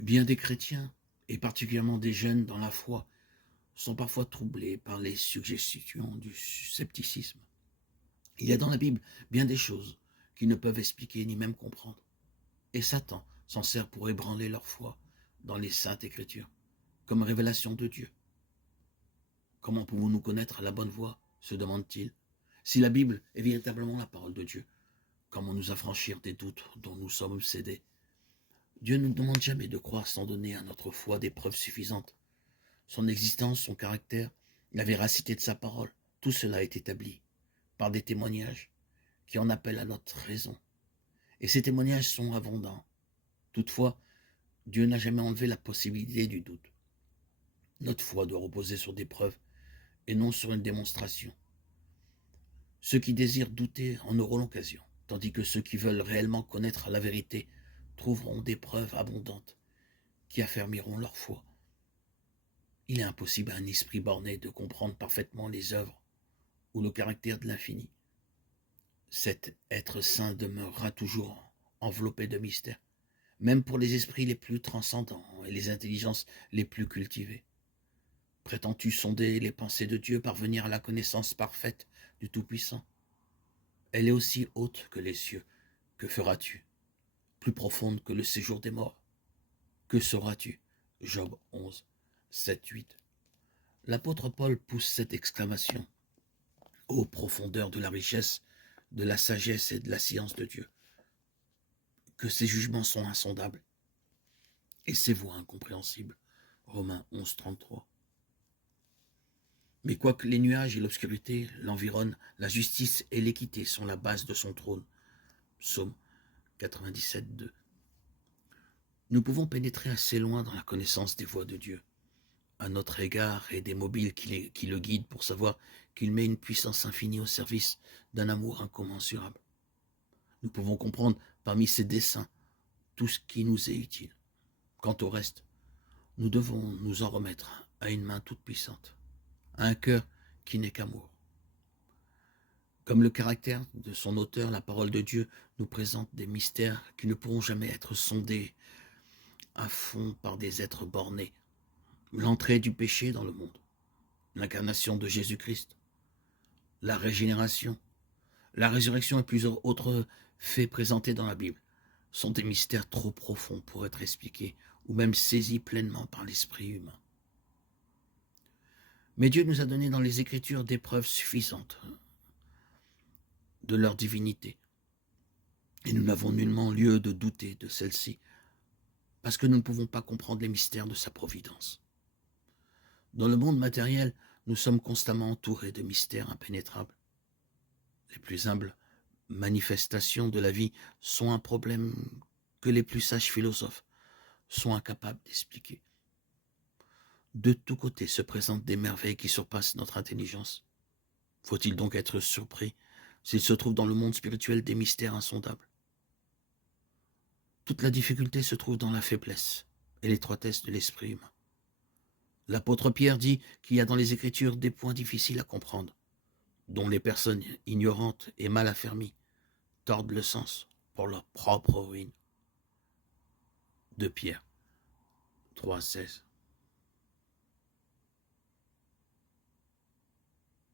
Bien des chrétiens, et particulièrement des jeunes dans la foi, sont parfois troublés par les suggestions du scepticisme. Il y a dans la Bible bien des choses qu'ils ne peuvent expliquer ni même comprendre. Et Satan s'en sert pour ébranler leur foi dans les saintes écritures, comme révélation de Dieu. Comment pouvons-nous connaître la bonne voie, se demande-t-il. Si la Bible est véritablement la parole de Dieu, comment nous affranchir des doutes dont nous sommes obsédés? Dieu ne nous demande jamais de croire sans donner à notre foi des preuves suffisantes. Son existence, son caractère, la véracité de sa parole, tout cela est établi par des témoignages qui en appellent à notre raison. Et ces témoignages sont abondants. Toutefois, Dieu n'a jamais enlevé la possibilité du doute. Notre foi doit reposer sur des preuves et non sur une démonstration. Ceux qui désirent douter en auront l'occasion, tandis que ceux qui veulent réellement connaître la vérité trouveront des preuves abondantes qui affermiront leur foi. Il est impossible à un esprit borné de comprendre parfaitement les œuvres ou le caractère de l'infini. Cet être saint demeurera toujours enveloppé de mystères, même pour les esprits les plus transcendants et les intelligences les plus cultivées. Prétends-tu sonder les pensées de Dieu, parvenir à la connaissance parfaite du Tout-Puissant? Elle est aussi haute que les cieux. Que feras-tu? Plus profonde que le séjour des morts? Que sauras-tu? Job 11, 7, 8. L'apôtre Paul pousse cette exclamation. Ô profondeur de la richesse, de la sagesse et de la science de Dieu, que ses jugements sont insondables et ses voies incompréhensibles. Romains 11, 33. Mais quoique les nuages et l'obscurité l'environnent, la justice et l'équité sont la base de son trône. Psaume 97, 2. Nous pouvons pénétrer assez loin dans la connaissance des voies de Dieu, à notre égard et des mobiles qui le guident pour savoir qu'il met une puissance infinie au service d'un amour incommensurable. Nous pouvons comprendre parmi ses desseins tout ce qui nous est utile. Quant au reste, nous devons nous en remettre à une main toute puissante, à un cœur qui n'est qu'amour. Comme le caractère de son auteur, la parole de Dieu nous présente des mystères qui ne pourront jamais être sondés à fond par des êtres bornés. L'entrée du péché dans le monde, l'incarnation de Jésus-Christ, la régénération, la résurrection et plusieurs autres faits présentés dans la Bible sont des mystères trop profonds pour être expliqués ou même saisis pleinement par l'esprit humain. Mais Dieu nous a donné dans les Écritures des preuves suffisantes de leur divinité. Et nous n'avons nullement lieu de douter de celle-ci, parce que nous ne pouvons pas comprendre les mystères de sa providence. Dans le monde matériel, nous sommes constamment entourés de mystères impénétrables. Les plus humbles manifestations de la vie sont un problème que les plus sages philosophes sont incapables d'expliquer. De tous côtés se présentent des merveilles qui surpassent notre intelligence. Faut-il donc être surpris s'il se trouve dans le monde spirituel des mystères insondables? Toute la difficulté se trouve dans la faiblesse et l'étroitesse de l'esprit humain. L'apôtre Pierre dit qu'il y a dans les Écritures des points difficiles à comprendre, dont les personnes ignorantes et mal affermies tordent le sens pour leur propre ruine. De Pierre 3,16.